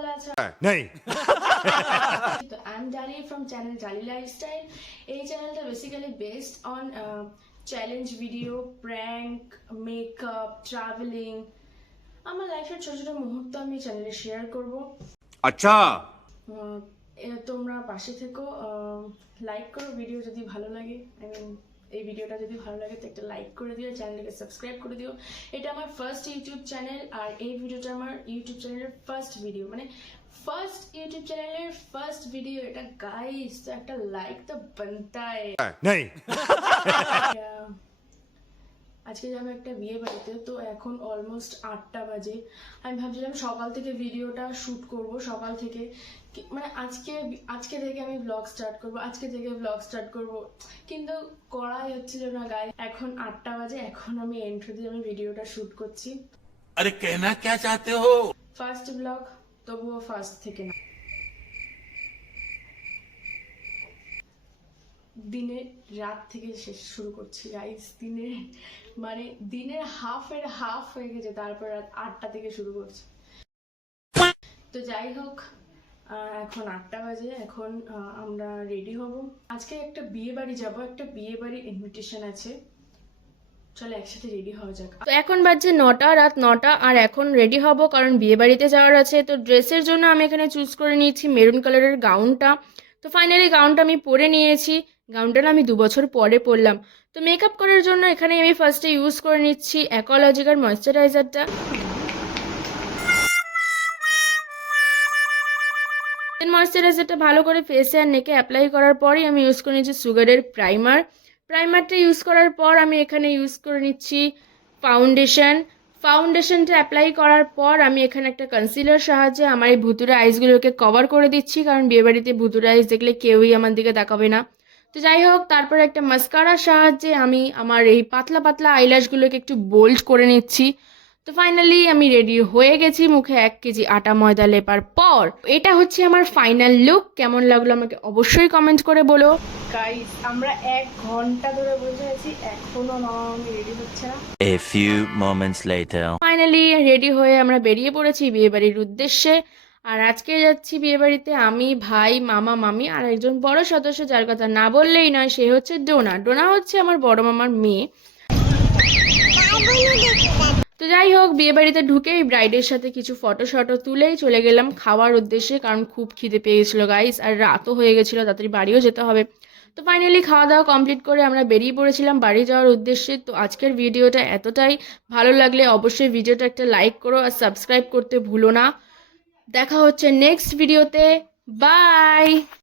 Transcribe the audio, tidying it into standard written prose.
ভালো আছো? नहीं তো আই এম ডালি ফ্রম চ্যানেল ডালি লাইফস্টাইল। এই চ্যানেলটা basically based on challenge video, prank, makeup, travelling, আমার লাইফের ছোট ছোট মুহূর্ত আমি চ্যানেলে শেয়ার করব। अच्छा তোমরা পাশে থেকো, লাইক করো ভিডিও যদি ভালো লাগে। এই ভিডিওটা যদি ভালো লাগে তো একটা লাইক করে দিও, চ্যানেলটাকে সাবস্ক্রাইব করে দিও। এটা আমার ফার্স্ট ইউটিউব চ্যানেল, আর এই ভিডিওটা আমার ইউটিউব চ্যানেলের ফার্স্ট ভিডিও, মানে ফার্স্ট ইউটিউব চ্যানেলের ফার্স্ট ভিডিও এটা গাইস, তো একটা লাইক তো বানতাই। नहीं আজকে যাবো একটা বিয়ে বাড়িতে, তো এখন অলমোস্ট 8টা বাজে। আমি ভাবছিলাম সকাল থেকে ভিডিওটা শ্যুট করব, সকাল থেকে মানে আজকে থেকে আমি ব্লগ স্টার্ট করব, কিন্তু করাই হচ্ছিল না গাই। এখন 8টা বাজে, এখন আমি এন্ট্রি দিয়ে আমি ভিডিওটা শ্যুট করছি। अरे कहना क्या चाहते हो? ফার্স্ট ব্লগ, তবুও ফার্স্ট থেকে না। দিনের রাত থেকে শুরু করছি গাইস, দিনের হাফ হয়ে গেছে, তারপর রাত 8টা থেকে শুরু করছি। তো যাই হোক, এখন 8টা বাজে, এখন আমরা রেডি হব। আজকে একটা বিয়ে বাড়ি যাবো, একটা বিয়ে বাড়ির ইনভিটেশন আছে, চলো একসাথে রেডি হওয়া যাক। তো এখন বাজছে 9টা, রাত 9টা, আর এখন রেডি হব কারণ বিয়ে বাড়িতে যাওয়ার আছে। তো ড্রেসের জন্য আমি এখানে চুজ করে নিয়েছি মেরুন কালারের গাউনটা। তো ফাইনালি গাউনটা আমি পরে নিয়েছি। গাউনটা আমি 2 বছর পরে পরলাম। তো মেকআপ করার জন্য এখানে আমি ফার্স্টে ইউজ করে নিচ্ছি অ্যাকোলজিকার ময়েশ্চারাইজারটা। ময়েশ্চারাইজারটা ভালো করে ফেসে আর নেকে অ্যাপ্লাই করার পরই আমি ইউজ করে নিচ্ছি সুগারের প্রাইমারটা ইউজ করার পর আমি এখানে ইউজ করে নিচ্ছি ফাউন্ডেশনটা অ্যাপ্লাই করার পর আমি এখানে একটা কনসিলার সাহায্যে আমার এই ভুতুরে আইসগুলোকে কভার করে দিচ্ছি, কারণ বিয়েবাড়িতে ভুতুরে আইস দেখলে কেউই আমার দিকে তাকাবে না। তো যাই হোক, তারপরে একটা মাস্কারার সাহায্যে আমি আমার এই পাতলা পাতলা আইল্যাশগুলোকে একটু বোল্ড করে নিচ্ছি। তো ফাইনালি আমি রেডি হয়ে গেছি, মুখে 1 কেজি আটা ময়দা লেপার পর। এটা হচ্ছে আমার ফাইনাল লুক। কেমন লাগলো আমাকে অবশ্যই কমেন্ট করে বলো। গাইস, আমরা 1 ঘন্টা ধরে বসে আছি, এখনো আমি রেডি হচ্ছে না। A few moments later. Finally ready হয়ে আমরা বেরিয়ে পড়েছি বিয়েবাড়ির উদ্দেশ্যে। আর আজকে যাচ্ছি বিয়েবাড়িতে আমি, ভাই, মামা, মামি আর একজন বড় সদস্য, যার কথা না বললেই নয়, সে হচ্ছে ডোনা হচ্ছে আমার বড় মামার মেয়ে। তো যাই হোক, বিয়েবাড়িতে ঢুকেই ব্রাইডের সাথে কিছু ফটো তুলেই চলে গেলাম খাওয়ার উদ্দেশ্যে, কারণ খুব খিদে পেয়ে গেছিলো গাইস, আর রাতও হয়ে গেছিলো, তাড়াতাড়ি বাড়িও যেতে হবে। তো ফাইনালি খাওয়া দাওয়া কমপ্লিট করে আমরা বেরিয়ে পড়েছিলাম বাড়ি যাওয়ার উদ্দেশ্যে। তো আজকের ভিডিওটা এতটাই, ভালো লাগলে অবশ্যই ভিডিওটা একটা লাইক করো আর সাবস্ক্রাইব করতে ভুলো না। দেখা হচ্ছে নেক্সট ভিডিওতে, বাই।